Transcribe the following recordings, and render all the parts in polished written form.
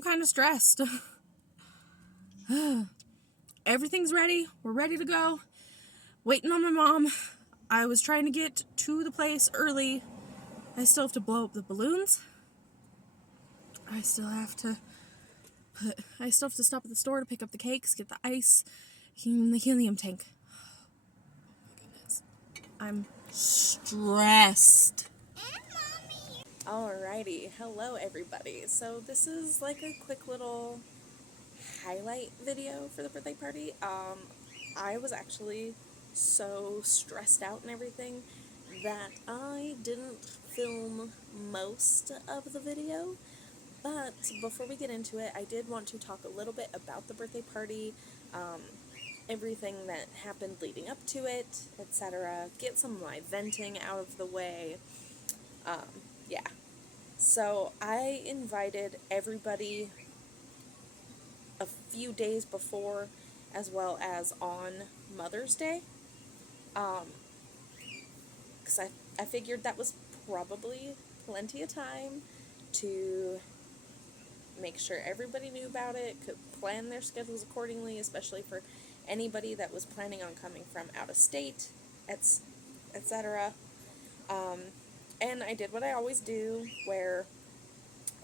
I'm kind of stressed. Everything's ready. We're ready to go. Waiting on my mom. I was trying to get to the place early. I still have to blow up the balloons. I still have to stop at the store to pick up the cakes, get the ice, in the helium tank. Oh my goodness. I'm stressed. Alrighty, hello everybody. So this is like a quick little highlight video for the birthday party. I was actually so stressed out and everything that I didn't film most of the video. But before we get into it, I did want to talk a little bit about the birthday party, everything that happened leading up to it, etc. Get some of my venting out of the way. Yeah. So I invited everybody a few days before as well as on Mother's Day. Because I figured that was probably plenty of time to make sure everybody knew about it, could plan their schedules accordingly, especially for anybody that was planning on coming from out of state, etc. And I did what I always do, where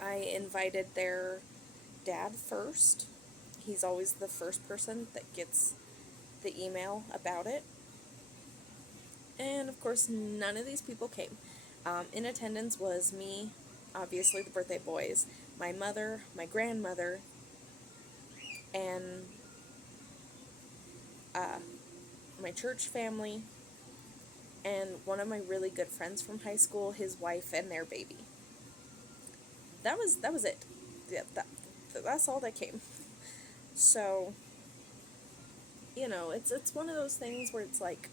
I invited their dad first. He's always the first person that gets the email about it. And of course, none of these people came. In attendance was me, obviously the birthday boys, my mother, my grandmother, and my church family, and one of my really good friends from high school, his wife, and their baby. That was it. Yeah, that's all that came. So, it's one of those things where it's like,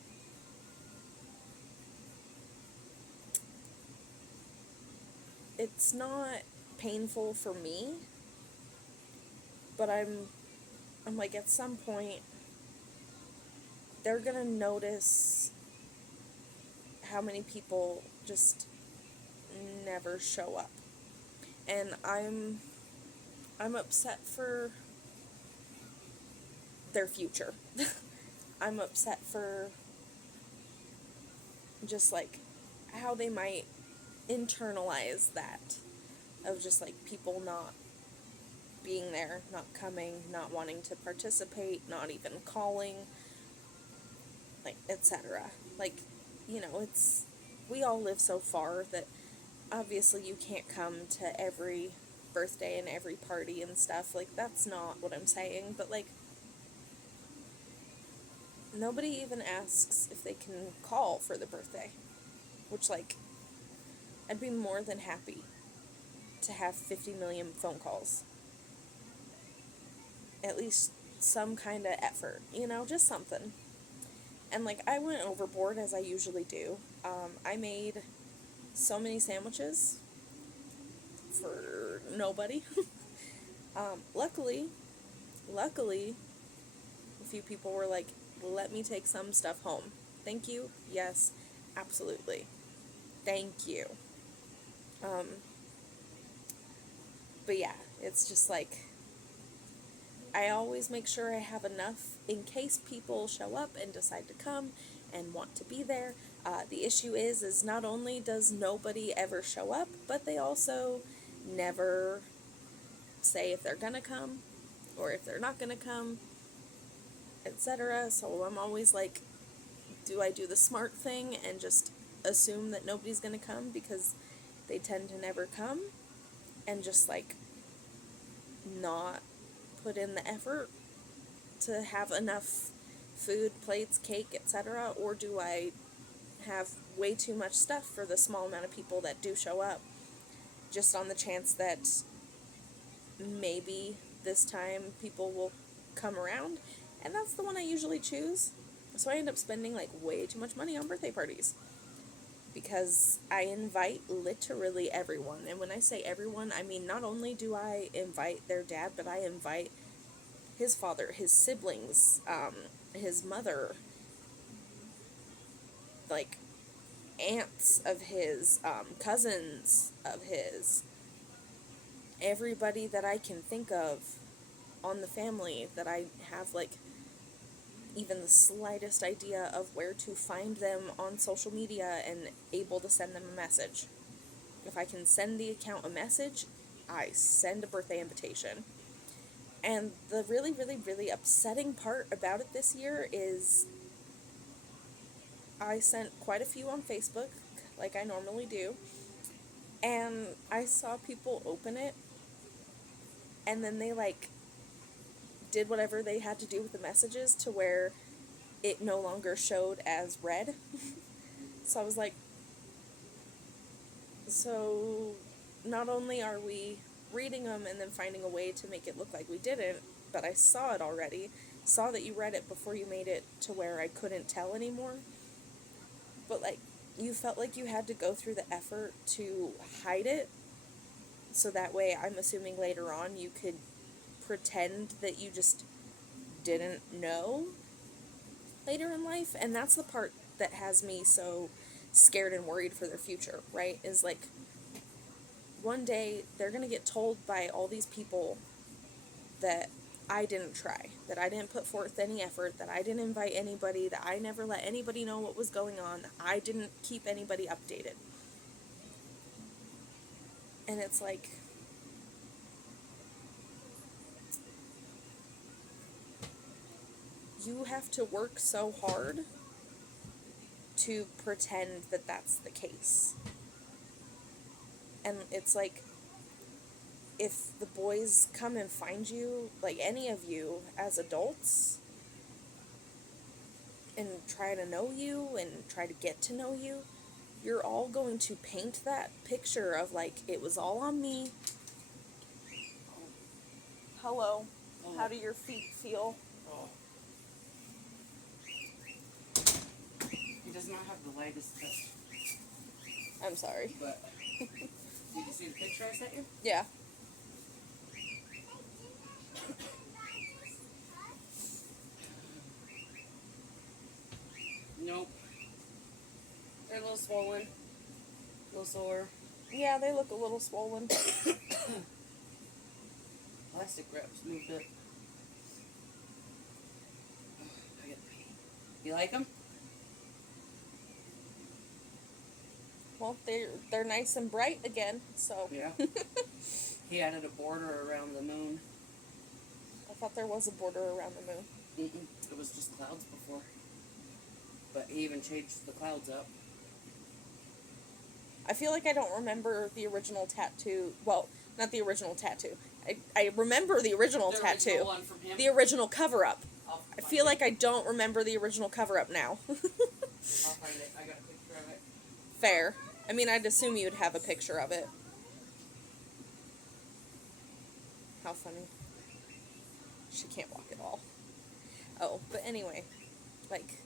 it's not painful for me, but I'm like, at some point they're gonna notice how many people just never show up. And I'm upset for their future. I'm upset for just like how they might internalize that, of just like people not being there, not coming, not wanting to participate, not even calling, like, etc. Like, it's, we all live so far that obviously you can't come to every birthday and every party and stuff. Like, that's not what I'm saying, but like, nobody even asks if they can call for the birthday, which, like, I'd be more than happy to have 50 million phone calls. At least some kind of effort, just something. And like, I went overboard, as I usually do. I made so many sandwiches for nobody. Luckily, a few people were like, let me take some stuff home. Thank you. Yes, absolutely. Thank you. But yeah, it's just like, I always make sure I have enough in case people show up and decide to come and want to be there. The issue is not only does nobody ever show up, but they also never say if they're gonna come or if they're not gonna come, etc. So I'm always like, do I do the smart thing and just assume that nobody's gonna come because they tend to never come, and just like not put in the effort to have enough food, plates, cake, etc., or do I have way too much stuff for the small amount of people that do show up, just on the chance that maybe this time people will come around? And that's the one I usually choose. So I end up spending like way too much money on birthday parties, because I invite literally everyone. And when I say everyone, I mean not only do I invite their dad, but I invite his father, his siblings, his mother, like aunts of his, cousins of his, everybody that I can think of on the family that I have, like, even the slightest idea of where to find them on social media and able to send them a message. If I can send the account a message, I send a birthday invitation. And the really, really, really upsetting part about it this year is I sent quite a few on Facebook, like I normally do, and I saw people open it, and then they, like, did whatever they had to do with the messages to where it no longer showed as read. So I was like, so not only are we reading them and then finding a way to make it look like we didn't, but I saw it already, saw that you read it before you made it to where I couldn't tell anymore. But, like, you felt like you had to go through the effort to hide it, so that way I'm assuming later on you could pretend that you just didn't know later in life. And that's the part that has me so scared and worried for their future, right? Is, like, one day they're going to get told by all these people that I didn't try, that I didn't put forth any effort, that I didn't invite anybody, that I never let anybody know what was going on, that I didn't keep anybody updated. And it's like, you have to work so hard to pretend that that's the case. And it's like, if the boys come and find you, like any of you as adults, and try to know you and try to get to know you, you're all going to paint that picture of, like, it was all on me. Hello. Oh. How do your feet feel? Oh. He does not have the lightest touch. I'm sorry. But did you see the picture I sent you? Yeah. Nope. They're a little swollen. A little sore. Yeah, they look a little swollen. Plastic wraps moved up. I get pain. You like them? Well, they're nice and bright again, so. Yeah. He added a border around the moon. I thought there was a border around the moon. It was just clouds before. But he even changed the clouds up. I feel like I don't remember the original tattoo. Well, not the original tattoo. I remember the original tattoo. Original one from him. The original cover-up. I'll I find feel it. like I don't remember the original cover-up now. I'll find it. I got a picture of it. Fair. I mean, I'd assume you'd have a picture of it. How funny. She can't walk at all. Oh, but anyway, like,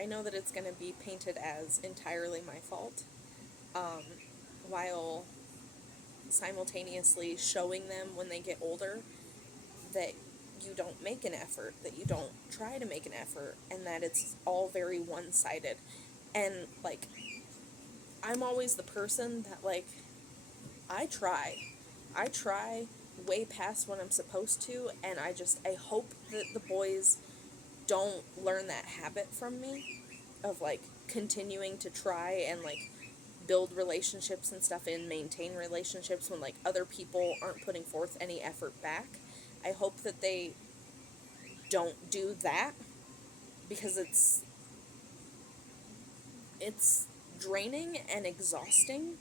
I know that it's going to be painted as entirely my fault, while simultaneously showing them when they get older that you don't make an effort, that you don't try to make an effort, and that it's all very one-sided. And, like, I'm always the person that, like, I try way past when I'm supposed to, and I hope that the boys don't learn that habit from me of, like, continuing to try and, like, build relationships and stuff and maintain relationships when, like, other people aren't putting forth any effort back. I hope that they don't do that, because it's draining and exhausting.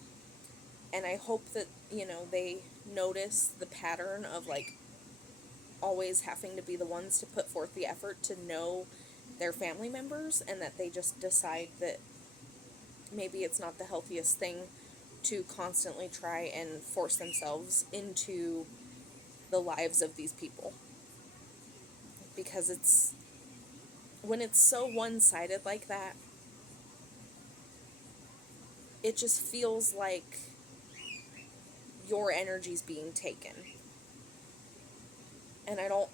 And I hope that, you know, they notice the pattern of, like, always having to be the ones to put forth the effort to know their family members, and that they just decide that maybe it's not the healthiest thing to constantly try and force themselves into the lives of these people. Because when it's so one-sided like that, it just feels like your energy's being taken. And I don't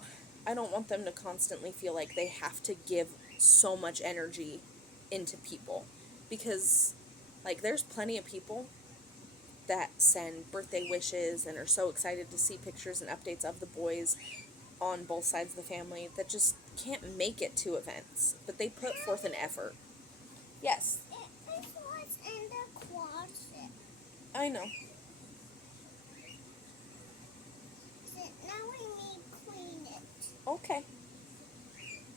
want them to constantly feel like they have to give so much energy into people. Because, like, there's plenty of people that send birthday wishes and are so excited to see pictures and updates of the boys on both sides of the family that just can't make it to events, but they put forth an effort. Yes. It was in the closet. I know. Now we need to clean it. Okay.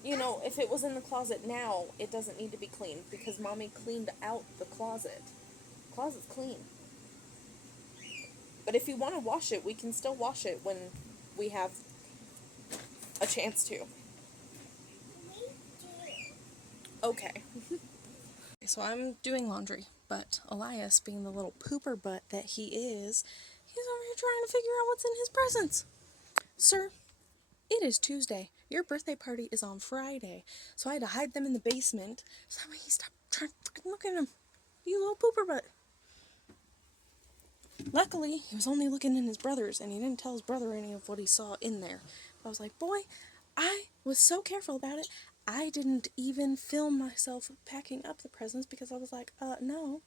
You know, if it was in the closet now, it doesn't need to be cleaned because Mommy cleaned out the closet. The closet's clean. But if you want to wash it, we can still wash it when we have a chance to. We do. Okay. So I'm doing laundry, but Elias, being the little pooper butt that he is, he's over here trying to figure out what's in his presents. Sir, it is Tuesday. Your birthday party is on Friday. So I had to hide them in the basement so that way he stopped trying to freaking look at them. You little pooper butt. Luckily, he was only looking in his brother's, and he didn't tell his brother any of what he saw in there. I was like, boy, I was so careful about it. I didn't even film myself packing up the presents because I was like, no.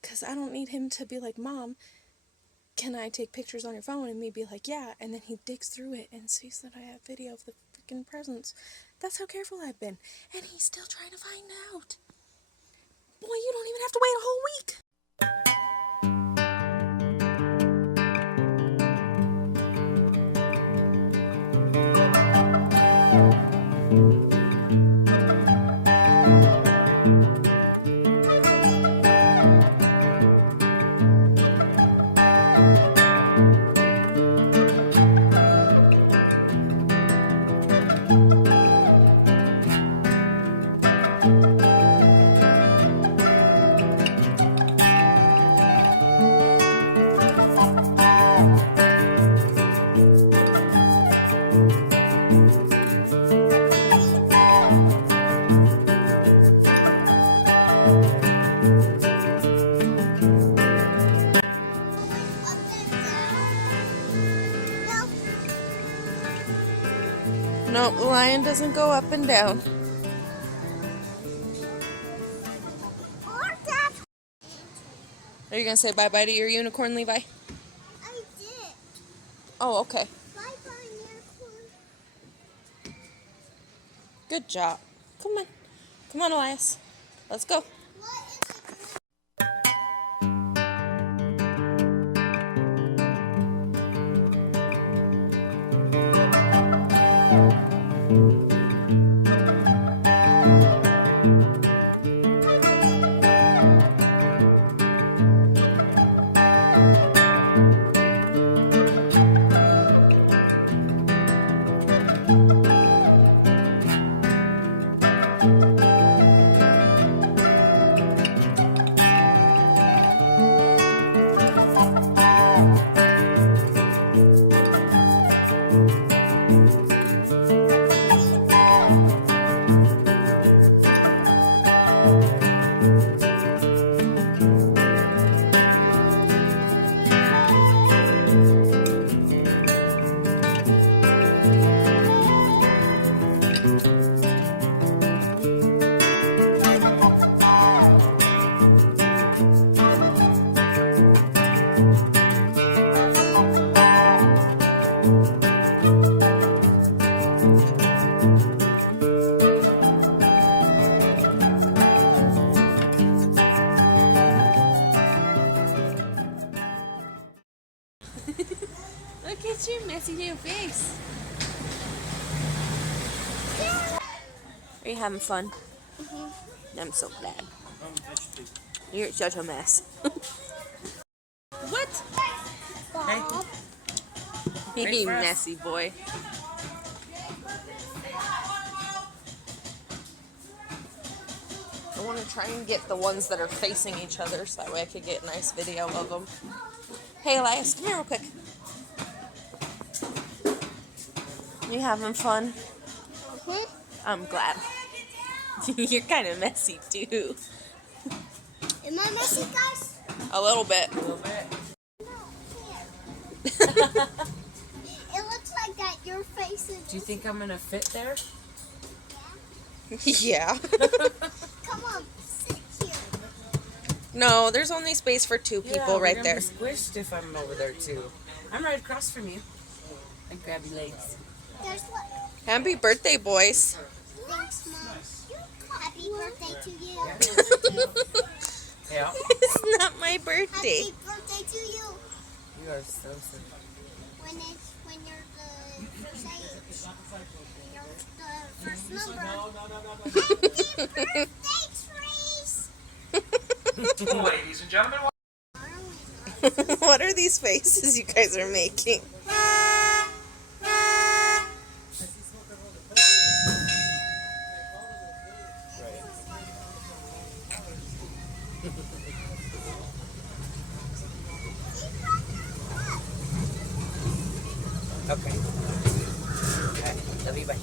Because I don't need him to be like, Mom, can I take pictures on your phone? And me be like, yeah. And then he digs through it and sees that I have video of the freaking presents. That's how careful I've been. And he's still trying to find out. Boy, you don't even have to wait a whole week. No, the lion doesn't go up and down. Or that. Are you going to say bye-bye to your unicorn, Levi? I did. Oh, okay. Bye-bye, unicorn. Good job. Come on. Come on, Elias. Let's go. What is it? Look at your messy little face. Are you having fun? I'm so glad. You're such a mess. What? Bob. You messy boy. I want to try and get the ones that are facing each other so that way I could get a nice video of them. Hey Elias, come here real quick. You having fun? I'm glad. You're kind of messy too. Am I messy, guys? A little bit. No, here. It looks like that your face is. Do you think I'm gonna fit there? Yeah. Come on, sit here. No, there's only space for two people we're right gonna there. Be squished if I'm over there too. I'm right across from you. And grab your legs. There's what? Happy birthday, boys. Thanks, Mom. Happy birthday to you. Yeah. It's not my birthday. Happy birthday to you. You are so sick. When you're the first age. When you're the first number. Happy birthday, Trace. Ladies and gentlemen, What are these faces you guys are making? Okay. Okay. Love you. Bye.